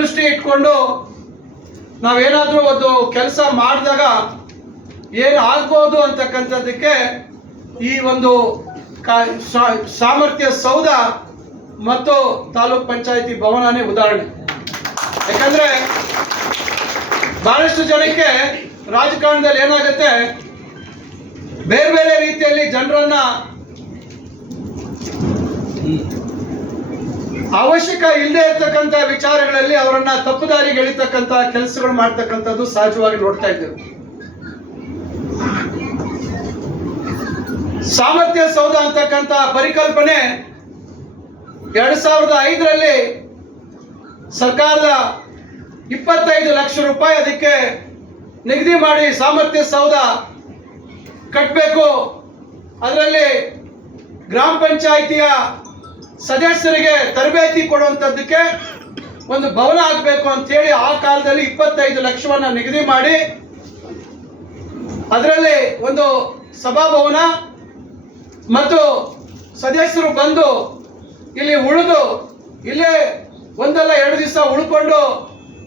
ದೃಷ್ಟಿ ಇಟ್ಕೊಂಡು ನಾವೇನಾದರೂ ಒಂದು ಕೆಲಸ ಮಾಡಿದಾಗ ಏನು ಆಗ್ಬೋದು ಅಂತಕ್ಕಂಥದ್ದಕ್ಕೆ ಈ ಒಂದು ಸಾಮರ್ಥ್ಯ ಸೌಧ ಮತ್ತು ತಾಲೂಕ್ ಪಂಚಾಯಿತಿ ಭವನನೇ ಉದಾಹರಣೆ. ಯಾಕಂದ್ರೆ ಬಹಳಷ್ಟು ಜನಕ್ಕೆ ರಾಜಕಾರಣದಲ್ಲಿ ಏನಾಗುತ್ತೆ, ಬೇರೆ ಬೇರೆ ರೀತಿಯಲ್ಲಿ ಜನರನ್ನ ಅವಶ್ಯಕ ಇಲ್ಲದೆ ಇರ್ತಕ್ಕಂಥ ವಿಚಾರಗಳಲ್ಲಿ ಅವರನ್ನ ತಪ್ಪು ದಾರಿಗೆ ಎಳಿತಕ್ಕಂಥ ಕೆಲಸಗಳು ಮಾಡ್ತಕ್ಕಂಥದ್ದು ಸಹಜವಾಗಿ ನೋಡ್ತಾ ಇದ್ದೇವೆ. ಸಾಮರ್ಥ್ಯ ಸೌಧ ಅಂತಕ್ಕಂಥ ಪರಿಕಲ್ಪನೆ ಎರಡ್ ಸಾವಿರದ ಐದರಲ್ಲಿ ಸರ್ಕಾರದ ಇಪ್ಪತ್ತೈದು ಲಕ್ಷ ರೂಪಾಯಿ ಅದಕ್ಕೆ ನಿಗದಿ ಮಾಡಿ ಸಾಮರ್ಥ್ಯ ಸೌಧ ಕಟ್ಟಬೇಕು ಅದರಲ್ಲಿ ಗ್ರಾಮ ಪಂಚಾಯಿತಿಯ ಸದಸ್ಯರಿಗೆ ತರಬೇತಿ ಕೊಡುವಂಥದ್ದಕ್ಕೆ ಒಂದು ಭವನ ಆಗಬೇಕು ಅಂತೇಳಿ ಆ ಕಾಲದಲ್ಲಿ ಇಪ್ಪತ್ತೈದು ಲಕ್ಷವನ್ನು ನಿಗದಿ ಮಾಡಿ ಅದರಲ್ಲಿ ಒಂದು ಸಭಾಭವನ ಮತ್ತು ಸದಸ್ಯರು ಬಂದು ಇಲ್ಲಿ ಉಳಿದು ಇಲ್ಲೇ ಒಂದಲ್ಲ ಎರಡು ದಿವಸ ಉಳ್ಕೊಂಡು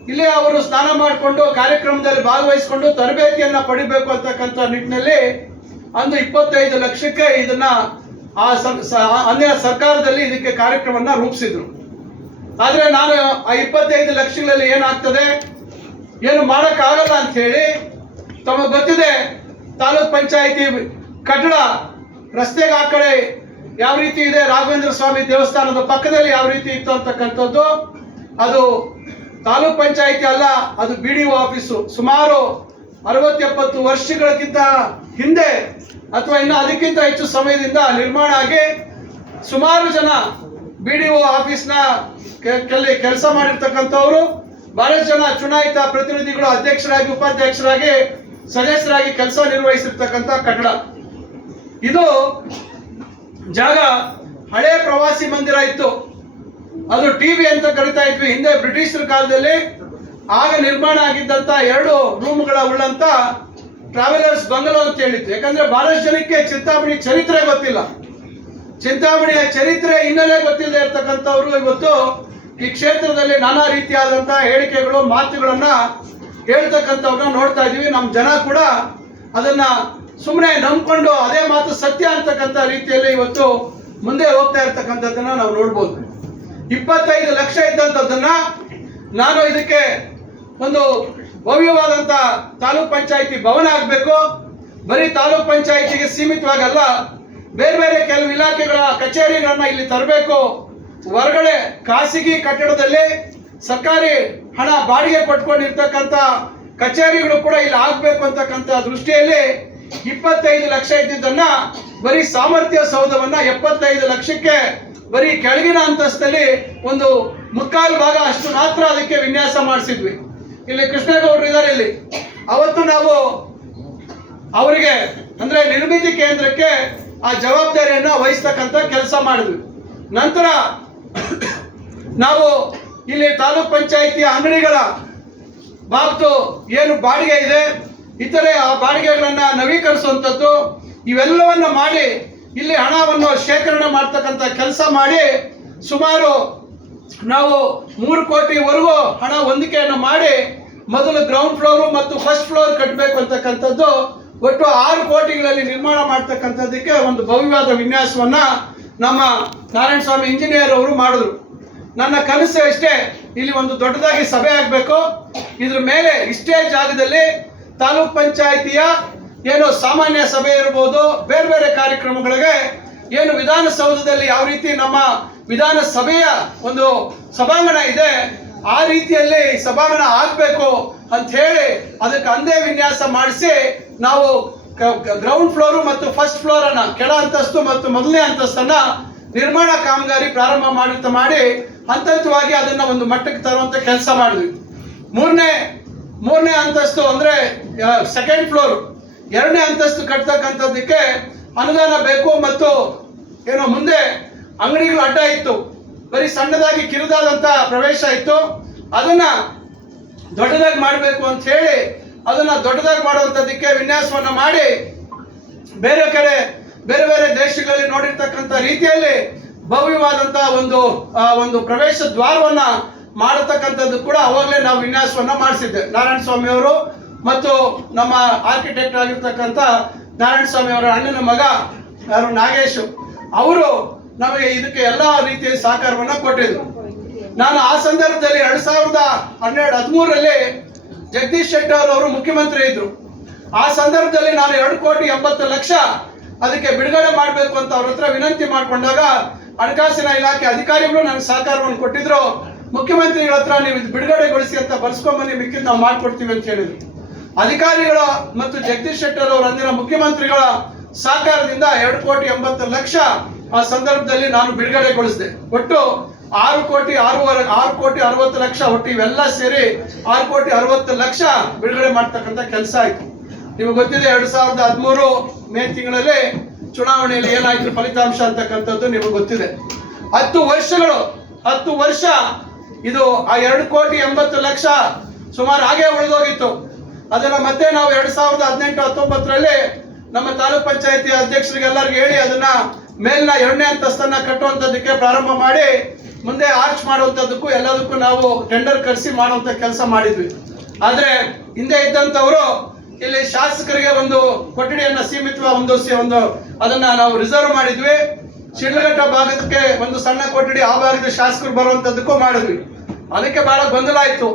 ಇಲ್ಲೇ ಅವರು ಸ್ನಾನ ಮಾಡಿಕೊಂಡು ಕಾರ್ಯಕ್ರಮದಲ್ಲಿ ಭಾಗವಹಿಸಿಕೊಂಡು ತರಬೇತಿಯನ್ನು ಪಡಿಬೇಕು ಅಂತಕ್ಕಂಥ ನಿಟ್ಟಿನಲ್ಲಿ ಅಂದು ಇಪ್ಪತ್ತೈದು ಲಕ್ಷಕ್ಕೆ ಇದನ್ನ ಆ ಅಂದಿನ ಸರ್ಕಾರದಲ್ಲಿ ಇದಕ್ಕೆ ಕಾರ್ಯಕ್ರಮವನ್ನ ರೂಪಿಸಿದ್ರು. ಆದರೆ ನಾನು ಆ ಇಪ್ಪತ್ತೈದು ಲಕ್ಷಗಳಲ್ಲಿ ಏನಾಗ್ತದೆ? ಏನು ಮಾಡೋಕ್ಕಾಗಲ್ಲ ಅಂತ ಹೇಳಿ ತಮಗೆ ಗೊತ್ತಿದೆ. ತಾಲೂಕ್ ಪಂಚಾಯಿತಿ ಕಟ್ಟಡ, ರಸ್ತೆಗೆ ಆ ಕಡೆ ಯಾವ ರೀತಿ ಇದೆ? ರಾಘವೇಂದ್ರ ಸ್ವಾಮಿ ದೇವಸ್ಥಾನದ ಪಕ್ಕದಲ್ಲಿ ಯಾವ ರೀತಿ ಇತ್ತು ಅಂತಕ್ಕಂಥದ್ದು? ಅದು ತಾಲೂಕ್ ಪಂಚಾಯಿತಿ ಅಲ್ಲ, ಅದು ಬಿ ಡಿ ಒ ಆಫೀಸು. ಸುಮಾರು ಅರವತ್ತೆಪ್ಪತ್ತು ವರ್ಷಗಳಕ್ಕಿಂತ ಹಿಂದೆ ಅಥವಾ ಇನ್ನು ಅದಕ್ಕಿಂತ ಹೆಚ್ಚು ಸಮಯದಿಂದ ನಿರ್ಮಾಣ ಆಗಿ ಸುಮಾರು ಜನ ಬಿ ಡಿ ಒ ಆಫೀಸ್ನ ಕೆಲಸ ಮಾಡಿರ್ತಕ್ಕಂಥವರು, ಬಹಳಷ್ಟು ಜನ ಚುನಾಯಿತ ಪ್ರತಿನಿಧಿಗಳು, ಅಧ್ಯಕ್ಷರಾಗಿ, ಉಪಾಧ್ಯಕ್ಷರಾಗಿ, ಸದಸ್ಯರಾಗಿ ಕೆಲಸ ನಿರ್ವಹಿಸಿರ್ತಕ್ಕಂಥ ಕಟ್ಟಡ. ಇದು ಜಾಗ ಹಳೆ ಪ್ರವಾಸಿ ಮಂದಿರ ಇತ್ತು. ಅದು ಟಿವಿ ಅಂತ ಕರಿತಾ ಇದ್ವಿ. ಹಿಂದೆ ಬ್ರಿಟಿಷರ ಕಾಲದಲ್ಲಿ ಆಗ ನಿರ್ಮಾಣ ಆಗಿದ್ದಂತ ಎರಡು ರೂಮ್ಗಳ ಉಳ್ಳಂತ ಟ್ರಾವೆಲರ್ಸ್ ಬಂಗಲೋ ಅಂತ ಹೇಳಿತ್ತು ಯಾಕಂದ್ರೆ ಬಹಳಷ್ಟು ಜನಕ್ಕೆ ಚಿಂತಾಮಣಿ ಚರಿತ್ರೆ ಗೊತ್ತಿಲ್ಲ. ಚಿಂತಾಮಣಿಯ ಚರಿತ್ರೆ ಹಿನ್ನೆಲೆ ಗೊತ್ತಿಲ್ಲದೆ ಇರ್ತಕ್ಕಂಥವ್ರು ಇವತ್ತು ಈ ಕ್ಷೇತ್ರದಲ್ಲಿ ನಾನಾ ರೀತಿಯಾದಂತಹ ಹೇಳಿಕೆಗಳು, ಮಾತುಗಳನ್ನ ಹೇಳ್ತಕ್ಕಂಥವ್ರನ್ನ ನೋಡ್ತಾ ಇದೀವಿ. ನಮ್ಮ ಜನ ಕೂಡ ಅದನ್ನ ಸುಮ್ಮನೆ ನಂಬ್ಕೊಂಡು ಅದೇ ಮಾತು ಸತ್ಯ ಅಂತಕ್ಕಂಥ ರೀತಿಯಲ್ಲಿ ಇವತ್ತು ಮುಂದೆ ಹೋಗ್ತಾ ಇರ್ತಕ್ಕಂಥದ್ದನ್ನ ನಾವು ನೋಡ್ಬೋದು. ಇಪ್ಪತ್ತೈದು ಲಕ್ಷ ಇದ್ದಂಥದ್ದನ್ನ ನಾನು ಇದಕ್ಕೆ ಒಂದು ಭವ್ಯವಾದಂತ ತಾಲೂಕ್ ಪಂಚಾಯಿತಿ ಭವನ ಆಗಬೇಕು. ಬರೀ ತಾಲೂಕ್ ಪಂಚಾಯಿತಿಗೆ ಸೀಮಿತವಾಗಲ್ಲ, ಬೇರೆ ಬೇರೆ ಕೆಲವು ಇಲಾಖೆಗಳ ಕಚೇರಿಗಳನ್ನ ಇಲ್ಲಿ ತರಬೇಕು. ಹೊರಗಡೆ ಖಾಸಗಿ ಕಟ್ಟಡದಲ್ಲಿ ಸರ್ಕಾರಿ ಹಣ ಬಾಡಿಗೆ ಪಟ್ಕೊಂಡಿರ್ತಕ್ಕಂಥ ಕಚೇರಿಗಳು ಕೂಡ ಇಲ್ಲಿ ಆಗ್ಬೇಕು ಅಂತಕ್ಕಂಥ ದೃಷ್ಟಿಯಲ್ಲಿ ಇಪ್ಪತ್ತೈದು ಲಕ್ಷ ಇದ್ದಿದ್ದನ್ನ ಬರೀ ಸಾಮರ್ಥ್ಯ ಸೌಧವನ್ನ ಎಪ್ಪತ್ತೈದು ಲಕ್ಷಕ್ಕೆ ಬರೀ ಕೆಳಗಿನ ಅಂತಸ್ತಲ್ಲಿ ಒಂದು ಮುಕ್ಕಾಲು ಭಾಗ ಅಷ್ಟು ಮಾತ್ರ ಅದಕ್ಕೆ ವಿನ್ಯಾಸ ಮಾಡಿಸಿದ್ವಿ. ಇಲ್ಲಿ ಕೃಷ್ಣೇಗೌಡರು ಇದ್ದಾರೆ ಇಲ್ಲಿ. ಅವತ್ತು ನಾವು ಅವರಿಗೆ ಅಂದ್ರೆ ನಿರ್ಮಿತಿ ಕೇಂದ್ರಕ್ಕೆ ಆ ಜವಾಬ್ದಾರಿಯನ್ನ ವಹಿಸ್ತಕ್ಕಂಥ ಕೆಲಸ ಮಾಡಿದ್ವಿ. ನಂತರ ನಾವು ಇಲ್ಲಿ ತಾಲೂಕ್ ಪಂಚಾಯಿತಿಯ ಅಂಗಡಿಗಳ ಬಾಬ್ತು ಏನು ಬಾಡಿಗೆ ಇದೆ, ಇತರೆ ಆ ಬಾಡಿಗೆಗಳನ್ನ ನವೀಕರಿಸುವಂಥದ್ದು, ಇವೆಲ್ಲವನ್ನು ಮಾಡಿ ಇಲ್ಲಿ ಹಣವನ್ನು ಶೇಖರಣೆ ಮಾಡ್ತಕ್ಕಂಥ ಕೆಲಸ ಮಾಡಿ ಸುಮಾರು ನಾವು ಮೂರು ಕೋಟಿವರೆಗೂ ಹಣ ಹೊಂದಿಕೆಯನ್ನು ಮಾಡಿ ಮೊದಲು ಗ್ರೌಂಡ್ ಫ್ಲೋರು ಮತ್ತು ಫಸ್ಟ್ ಫ್ಲೋರ್ ಕಟ್ಟಬೇಕು ಅಂತಕ್ಕಂಥದ್ದು, ಒಟ್ಟು ಆರು ಕೋಟಿಗಳಲ್ಲಿ ನಿರ್ಮಾಣ ಮಾಡ್ತಕ್ಕಂಥದ್ದಕ್ಕೆ ಒಂದು ಭವ್ಯವಾದ ವಿನ್ಯಾಸವನ್ನು ನಮ್ಮ ನಾರಾಯಣ ಸ್ವಾಮಿ ಇಂಜಿನಿಯರ್ ಅವರು ಮಾಡಿದ್ರು. ನನ್ನ ಕನಸು ಇಷ್ಟೇ ಇಲ್ಲಿ ಒಂದು ದೊಡ್ಡದಾಗಿ ಸಭೆ ಆಗಬೇಕು. ಇದ್ರ ಮೇಲೆ ಇಷ್ಟೇ ಜಾಗದಲ್ಲಿ ತಾಲೂಕ್ ಪಂಚಾಯಿತಿಯ ಏನು ಸಾಮಾನ್ಯ ಸಭೆ ಇರ್ಬೋದು, ಬೇರೆ ಬೇರೆ ಕಾರ್ಯಕ್ರಮಗಳಿಗೆ ಏನು ವಿಧಾನಸೌಧದಲ್ಲಿ ಯಾವ ರೀತಿ ನಮ್ಮ ವಿಧಾನಸಭೆಯ ಒಂದು ಸಭಾಂಗಣ ಇದೆ. ಆ ರೀತಿಯಲ್ಲಿ ಸಭಾಂಗಣ ಆಗಬೇಕು ಅಂತ ಹೇಳಿ ಅದಕ್ಕೆ ಅಂದೇ ವಿನ್ಯಾಸ ಮಾಡಿಸಿ ನಾವು ಗ್ರೌಂಡ್ ಫ್ಲೋರು ಮತ್ತು ಫಸ್ಟ್ ಫ್ಲೋರ್ ಅನ್ನ ಕೆಳ ಅಂತಸ್ತು ಮತ್ತು ಮೊದಲನೇ ಅಂತಸ್ತನ್ನ ನಿರ್ಮಾಣ ಕಾಮಗಾರಿ ಪ್ರಾರಂಭ ಮಾಡುತ್ತ ಮಾಡಿ ಹಂತ ಹಂತವಾಗಿ ಅದನ್ನ ಒಂದು ಮಟ್ಟಕ್ಕೆ ತರುವಂತ ಕೆಲಸ ಮಾಡಿದ್ವಿ. ಮೂರನೇ ಮೂರನೇ ಅಂತಸ್ತು ಅಂದ್ರೆ ಸೆಕೆಂಡ್ ಫ್ಲೋರ್ ಎರಡನೇ ಅಂತಸ್ತು ಕಟ್ತಕ್ಕಂಥದ್ದಕ್ಕೆ ಅನುದಾನ ಬೇಕು ಮತ್ತು ಏನೋ ಮುಂದೆ ಅಂಗಡಿಗಳು ಅಡ್ಡ ಇತ್ತು. ಬರೀ ಸಣ್ಣದಾಗಿ ಕಿರಿದಾದಂತ ಪ್ರವೇಶ ಇತ್ತು. ಅದನ್ನ ದೊಡ್ಡದಾಗಿ ಮಾಡಬೇಕು ಅಂತ ಹೇಳಿ ಅದನ್ನ ದೊಡ್ಡದಾಗಿ ಮಾಡುವಂಥದ್ದಕ್ಕೆ ವಿನ್ಯಾಸವನ್ನು ಮಾಡಿ ಬೇರೆ ಕಡೆ, ಬೇರೆ ಬೇರೆ ದೇಶಗಳಲ್ಲಿ ನೋಡಿರ್ತಕ್ಕಂಥ ರೀತಿಯಲ್ಲಿ ಭವ್ಯವಾದಂತಹ ಒಂದು ಒಂದು ಪ್ರವೇಶ ದ್ವಾರವನ್ನ ಮಾಡತಕ್ಕಂಥದ್ದು ಕೂಡ ಅವಾಗಲೇ ನಾವು ವಿನ್ಯಾಸವನ್ನ ಮಾಡಿಸಿದ್ದೆ. ನಾರಾಯಣ ಸ್ವಾಮಿ ಅವರು ಮತ್ತು ನಮ್ಮ ಆರ್ಕಿಟೆಕ್ಟ್ ಆಗಿರ್ತಕ್ಕಂಥ ನಾರಾಯಣ ಸ್ವಾಮಿ ಅವರ ಅಣ್ಣನ ಮಗ ಯಾರು ನಾಗೇಶ್. ಅವರು ನಮಗೆ ಇದಕ್ಕೆ ಎಲ್ಲ ರೀತಿಯ ಸಹಕಾರವನ್ನು ಕೊಟ್ಟಿದ್ರು. ನಾನು ಆ ಸಂದರ್ಭದಲ್ಲಿ ಎರಡ್ ಸಾವಿರದ ಹನ್ನೆರಡು ಹದಿಮೂರರಲ್ಲಿ ಜಗದೀಶ್ ಶೆಟ್ಟರ್ ಅವರು ಮುಖ್ಯಮಂತ್ರಿ ಇದ್ರು. ಆ ಸಂದರ್ಭದಲ್ಲಿ ನಾನು ಎರಡು ಕೋಟಿ ಎಂಬತ್ತು ಲಕ್ಷ ಅದಕ್ಕೆ ಬಿಡುಗಡೆ ಮಾಡಬೇಕು ಅಂತ ಅವ್ರ ಹತ್ರ ವಿನಂತಿ ಮಾಡಿಕೊಂಡಾಗ ಹಣಕಾಸಿನ ಇಲಾಖೆ ಅಧಿಕಾರಿಗಳು ನನಗೆ ಸಹಕಾರವನ್ನು ಕೊಟ್ಟಿದ್ರು. ಮುಖ್ಯಮಂತ್ರಿಗಳ ಹತ್ರ ನೀವು ಇದು ಬಿಡುಗಡೆಗೊಳಿಸಿ ಅಂತ ಬರ್ಸ್ಕೊಂಬನ್ನಿ, ಮಿಕ್ಕಿದ್ ನಾವು ಮಾಡ್ಕೊಡ್ತೀವಿ ಅಂತ ಹೇಳಿದ್ರು. ಅಧಿಕಾರಿಗಳ ಮತ್ತು ಜಗದೀಶ್ ಶೆಟ್ಟರ್ ಅವರು ಅಂದಿನ ಮುಖ್ಯಮಂತ್ರಿಗಳ ಸಹಕಾರದಿಂದ ಎರಡು ಕೋಟಿ ಎಂಬತ್ತು ಲಕ್ಷ ಆ ಸಂದರ್ಭದಲ್ಲಿ ನಾನು ಬಿಡುಗಡೆಗೊಳಿಸಿದೆ. ಒಟ್ಟು ಆರು ಕೋಟಿ ಆರೂವರೆ, ಆರು ಕೋಟಿ ಅರವತ್ತು ಲಕ್ಷ ಒಟ್ಟು ಇವೆಲ್ಲ ಸೇರಿ ಆರು ಕೋಟಿ ಅರವತ್ತು ಲಕ್ಷ ಬಿಡುಗಡೆ ಮಾಡ್ತಕ್ಕಂಥ ಕೆಲಸ ಆಯ್ತು. ನಿಮಗೆ ಗೊತ್ತಿದೆ, ಎರಡು ಸಾವಿರದ ಹದಿಮೂರು ಮೇ ತಿಂಗಳಲ್ಲಿ ಚುನಾವಣೆಯಲ್ಲಿ ಏನಾಯ್ತು, ಫಲಿತಾಂಶ ಅಂತಕ್ಕಂಥದ್ದು ನಿಮಗೆ ಗೊತ್ತಿದೆ. ಹತ್ತು ವರ್ಷಗಳು, ಹತ್ತು ವರ್ಷ ಇದು ಆ ಎರಡು ಕೋಟಿ ಎಂಬತ್ತು ಲಕ್ಷ ಸುಮಾರು ಹಾಗೆ ಉಳಿದೋಗಿತ್ತು. ಅದನ್ನ ಮತ್ತೆ ನಾವು ಎರಡು ಸಾವಿರದ ಹದಿನೆಂಟು ಹತ್ತೊಂಬತ್ತರಲ್ಲಿ ನಮ್ಮ ತಾಲೂಕ್ ಪಂಚಾಯತಿ ಅಧ್ಯಕ್ಷರಿಗೆ ಎಲ್ಲರಿಗೂ ಹೇಳಿ ಅದನ್ನ ಮೇಲಿನ ಎರಡನೇ ಅಂತಸ್ತನ್ನ ಕಟ್ಟುವಂಥದ್ದಕ್ಕೆ ಪ್ರಾರಂಭ ಮಾಡಿ ಮುಂದೆ ಆರ್ಚ್ ಮಾಡುವಂಥದ್ದಕ್ಕೂ ಎಲ್ಲದಕ್ಕೂ ನಾವು ಟೆಂಡರ್ ಕರೆಸಿ ಮಾಡುವಂತ ಕೆಲಸ ಮಾಡಿದ್ವಿ. ಆದರೆ ಹಿಂದೆ ಇದ್ದಂತವರು ಇಲ್ಲಿ ಶಾಸಕರಿಗೆ ಒಂದು ಕೊಠಡಿಯನ್ನು ಸೀಮಿತ ಒಂದು ಒಂದು ಅದನ್ನ ನಾವು ರಿಸರ್ವ್ ಮಾಡಿದ್ವಿ. ಶಿಡ್ಲಘಟ್ಟ ಭಾಗಕ್ಕೆ ಒಂದು ಸಣ್ಣ ಕೊಠಡಿ ಆ ಭಾಗದ ಶಾಸಕರು ಬರುವಂಥದ್ದಕ್ಕೂ ಮಾಡಿದ್ವಿ. ಅದಕ್ಕೆ ಬಹಳ ಗೊಂದಲ ಆಯ್ತು.